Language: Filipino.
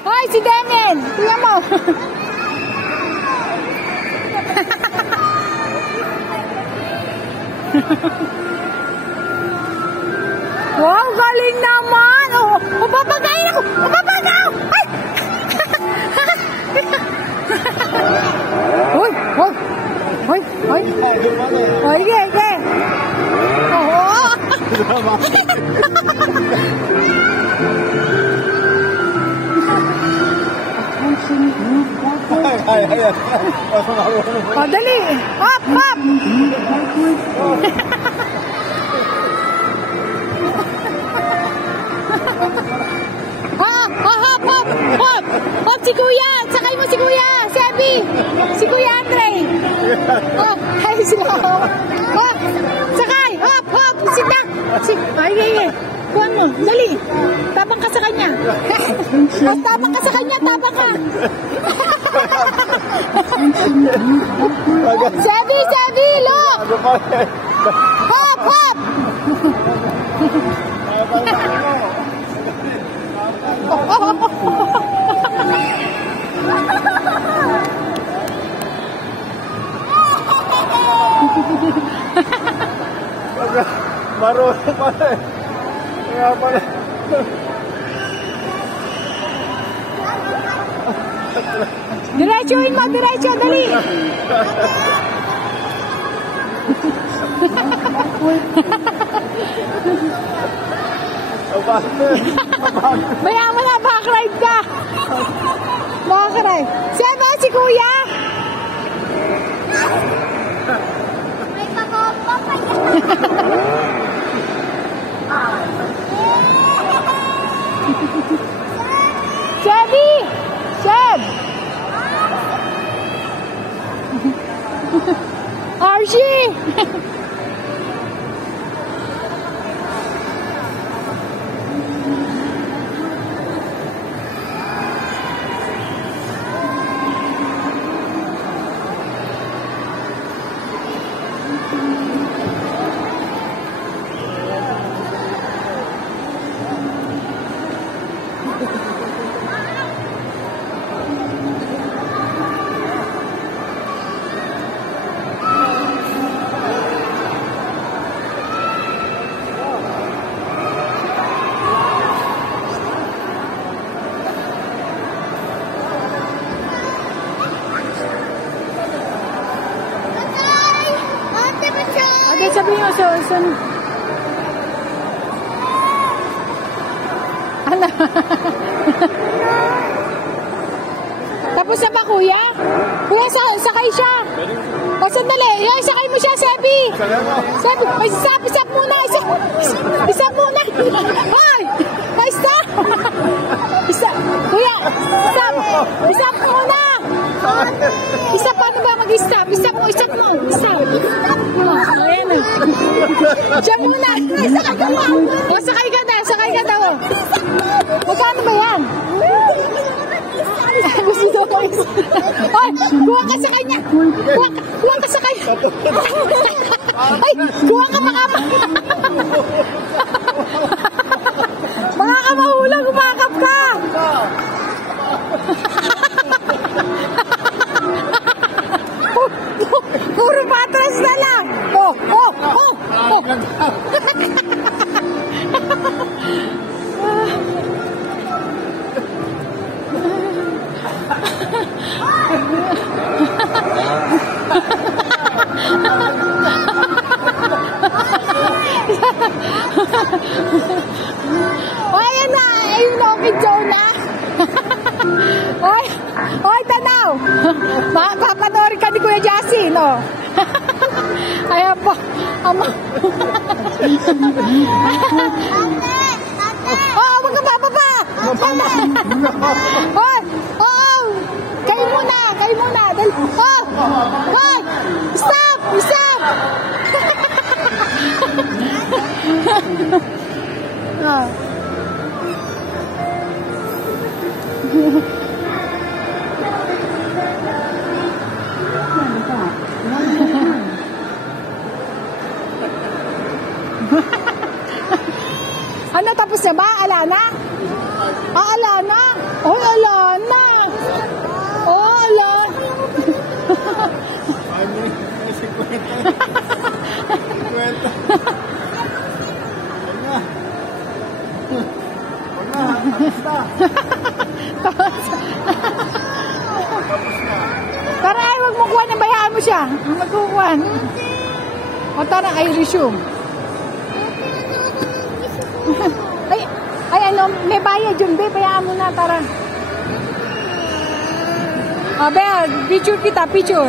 Hoy, si Demian! Tingnan mo! Wow, galing naman! Oh, papagayin ako! Papagaw! Ay! Hoy! Hoy! Hoy! Hoy! Hoy! Hoy! Oo! Oh, dali! Hop! Hop! Hop! Hop! Hop! Hop! Hop! Si Kuya! Sakay mo si Kuya! Si Abby! Si Kuya Andre! Oh! Ay, sila! Hop! Sakay! Hop! Hop! Sit down! Ay, ay, ay! Kuhan mo! Dali! Tabang ka sa kanya! Tabang ka sa kanya! Tabang ka! Sabi! Sabi! Look! Hop! Hop! Marunong pala eh. Kaya pala. Diretsuhin mo, diretso, dali! Maya mo na, backride ka! Backride. Seba, si Kuya! May pagkakapa pa yan. Sebi! Seb! Archie! Okay, sabihin mo, ano? Tapos na ba, Kuya? Kuya, sakay siya. O, sandali. Yung, sakay mo siya, Sebi. Sebi, isap muna. Isap muna. Hoy! Stop! Kuya, isap muna. Isap, paano ba mag-stop? Isap mo. Isap. Ayan na. Siya muna. Sakay ka mo. O, sakay ka daw. Magkano ba yan? Gusto daw ko isa. Ay, kuha ka sa kanya. Kuha ka sa kanya. Ay, kuha ka baka mahulog, umakap ka. Puro patras na lang. Oh. Ayan na, ayun na, video na. Oy, tanaw. Papanoorin ka ni Kuya Jassy, no? Ayan po. Ama. Oh, wag ka bababa. Oh. Kayo muna. Dali. Oh. Hoy. Stop. Oh. Ano, tapos na ba? Ala na? Ala na? Ala Kwenta. Huwag na. Huwag na. Tapos na. Tapos na. Tara, ay, wag mo kuha na, bayaan mo siya. Magkukuha. O tara, ay resume. Ay, ano, may bayad yun, be. Bayaan mo na, tara. O, be, picture kita, picture.